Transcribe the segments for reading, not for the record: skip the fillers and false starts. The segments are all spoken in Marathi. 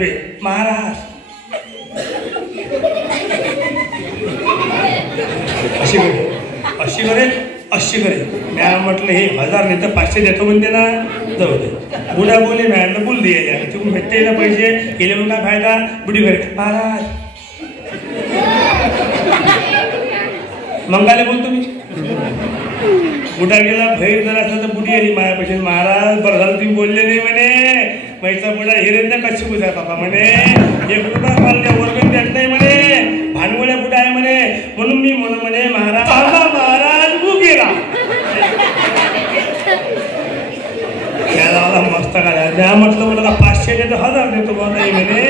पे महाराज अशी करे म्या म्हटलं हे 1000 नाही तर 500 देतो म्हणते ना, जाऊ दे. बुडा बोले मॅडम बोल दे तुम्ही भेटते ना पैसे गेले म्हणून काय फायदा. बुडी घरे महाराज मंगाले बोलतो मी. बुडा गेला भैर जरा असं तर बुडी आली माझ्या पैसे. महाराज बरं झालं तुम्ही बोलले नाही म्हणे. मैचा बुडा हिरण्य कशी बुजा बाबा म्हणे 1 रुपया मारल्या वर्गण देत नाही म्हणे. भांडवळ्या बुडा आहे म्हणे. म्हणून मी म्हणे महाराज तू गेला त्याला मस्त काय द्या म्हटलं मला 500 देतो 1000 देतो बा नाही म्हणे.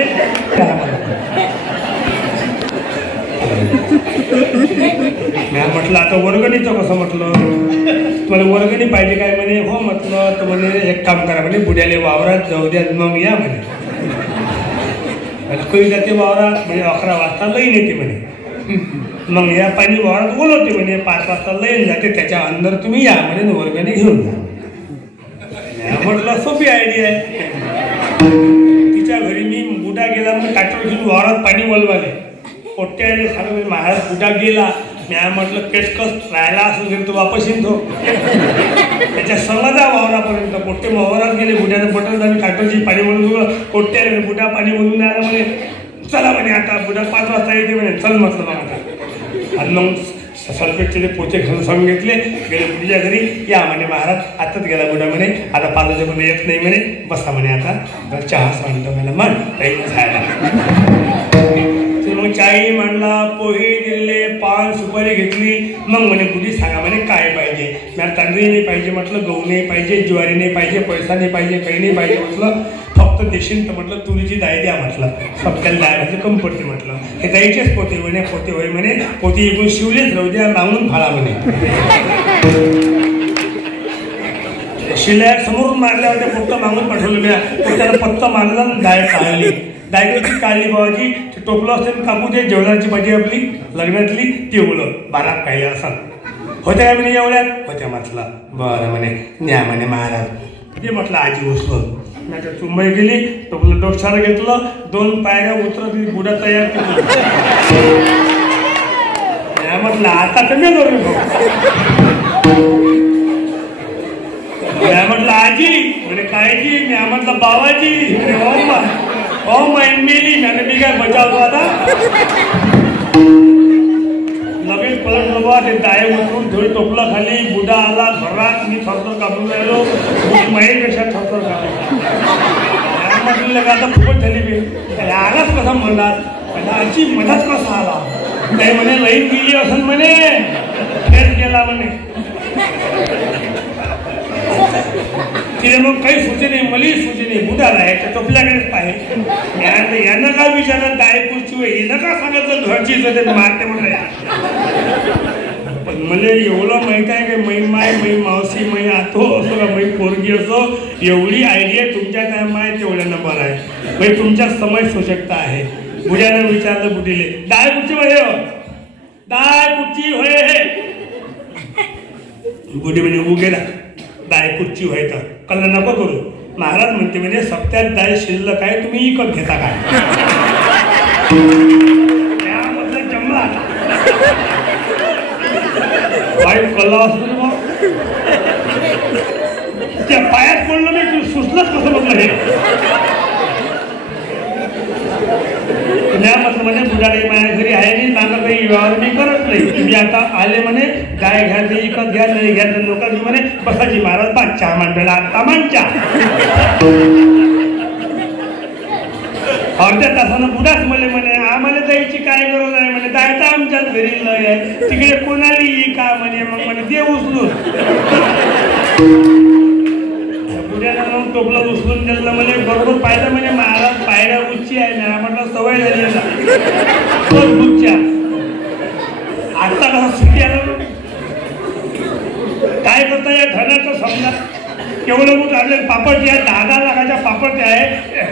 मी म्हटलं आता वर्गणीचं कसं म्हटलं तुम्हाला वर्गणी पाहिजे काय म्हणे. हो म्हटलं तर म्हणे एक काम करा म्हणे बुड्याले वावरात जाऊ द्या मग या म्हणे. काही जाते वावरात म्हणजे 11 वाजता लईन येते म्हणे. मग या पाणी वावरात बोलवते म्हणे 5 वाजता लईन जाते त्याच्या अंदर तुम्ही या म्हणे वर्गणी घेऊन जा. म्हटलं सोपी आयडिया आहे. तिच्या घरी मी बुडा गेला मग ट्रॅक्टर घेऊन वावरात पाणी वळवाले. पोट्याने सांग महाराज बुडा गेला. म्या म्हटलं केसकस राहायला असं गेलं तो वापस येतो त्याच्या समजा वावरापर्यंत. पोट्टे वावरात गेले बुड्यानं बटन आम्ही ट्रॅक्टरची पाणी वळून पोट्याने बुडा पाणी वळून आला म्हणे. चला म्हणे आता बुडा 5 वाजता येते म्हणे. चल म्हटलं मग आता. आणि मग सल्फेटचे पोते घेऊन सांगितले गेले बुडीच्या घरी. या म्हणे महाराज आताच गेला बुडा म्हणे. आता 5 वाजेपर्यंत येत नाही म्हणे. बसा म्हणे आता चहा सांगतो मला मन काही खायला. मग चाई मांडला पोहे दिले पान सुपारी घेतली. मग म्हणे बुडी सांगा म्हणे काय पाहिजे. मला तांदळी नाही पाहिजे म्हटलं, गहू नाही पाहिजे, ज्वारी नाही पाहिजे, पैसा नाही पाहिजे, काही नाही पाहिजे म्हटलं. फक्त देशील तर म्हटलं तुरीची डाळ द्या म्हटलं. सप्त्याला डाळ कमी पडते म्हटलं. हे द्यायचेच पोते म्हणे. पोते होय म्हणे. पोते एकूण शिवलेच राहू द्या मागून फाळा म्हणे. शिल्या समोरून मारल्या होत्या फक्त मागून पाठवलं म्या. त्याला पत्ता मारला डाळ काढली. डायरेक्टची काळी बाबाजी टोपलं असते काकू ते जेवणाची भाजी आपली लग्नातली ती बोलत 12 काही असं होत्या काय म्हणे एवढ्यात होत्या म्हटलं. बरं म्हणे न्या म्हणे महाराज ते म्हटलं आजी उचलून. नाही मुंबई गेली टोपलं डोक्षाला घेतलं 2 पायऱ्या उतरत बुडा तयार केली. म्हटलं आता तर मी करू म्हटलं आजी म्हणे कायजी मी म्हटलं बाबाजी हो मेली मैंने भी काय बचावतो आता. लगेच पलट बाबा ते दाय उतरून थोडी टोपलं खाली. बुडा आला घरात. मी थरथर कापून राहिलो. महिन्यापेक्षा थरथर कापला. म्हटलं का आता फुकट झाली मी आलाच कसा म्हणतात आजी मधाच कसा आला. नाही म्हणे लाईन गेली असं म्हणे. फेर गेला म्हणे. तिने मग काही सुचे नाही मलाही सुचे नाही. बुडाला आहे तर टोपल्याकडेच पाहिजे. यानं का विचारलं दायपूरची वय हिनं का सांगितलं घरचीच होते मारते म्हणलं. पण मला एवढं माहित आहे की मै माय मै मावशी मै आतो असो का मै पोरगी असो एवढी आयडिया तुमच्या टाइम आहे तेवढ्या नंबर आहे. म्हणजे तुमच्या समय सोशकता आहे. बुड्यानं विचारलं बुडीले दाय कुठची वय हो दाय कुठची होय हे. बुडी म्हणजे उगेला दाय कुठची होय तर कल्ला नको करू. महाराज म्हणते म्हणजे सप्त्यात दाय शिल्लक आहे तुम्ही इकत घेता काय. त्यामधलं जमला वाईट कल्ला असतो त्या पायात पडलं नाही सुचलंच कसं म्हटलं हे. म्हटलं म्हणजे बुडाडी माझ्या घरी आहे नाही त्यांना काही व्यवहार मी करत नाही. तुम्ही आता आले म्हणे गाय घ्या ते इकत घ्या नाही घ्या तर लोकांनी म्हणे बसाची महाराज बादशा मांडला आता मांडच्या. अर्ध्या तासानं बुडाच म्हणे म्हणे आम्हाला जायची काय गरज आहे म्हणे. जायचं आमच्याच घरी लय आहे तिकडे कोणालाही का म्हणे. मग म्हणे दे उचलून. बुड्याला मग टोपलं उचलून दिलं म्हणे. बरोबर पाहिलं म्हणे महाराज पायऱ्या उच्ची आहे ना म्हटलं सवय झाली उच्च्या. आता कसा सुट्टी आला काय करता या धनाचं समजा केवढं मोठं आपल्या पापड जे आहे 10-10 लाखाच्या पापड जे आहे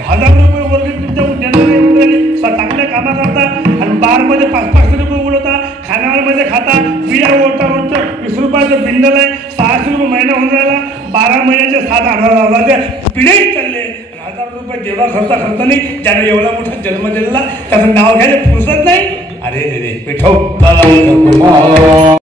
1000 रुपये वर्ग तुमच्या देणार चांगल्या कामा करता आणि बारमध्ये 500-500 रुपये उडवता. खानावळमध्ये खाता बिया ओढता ओढतं 20 रुपयाचं बिंडल आहे 600 रुपये महिना होऊन राहिला. 12 महिन्याचे 7-8 हजाराच्या पिढीच चालले. 1000 रुपये जेव्हा खर्च नाही, ज्याने एवढा मोठा जन्म दिलेला त्याचं नाव घ्यायला फुरसत नाही. अरे रे रे विठो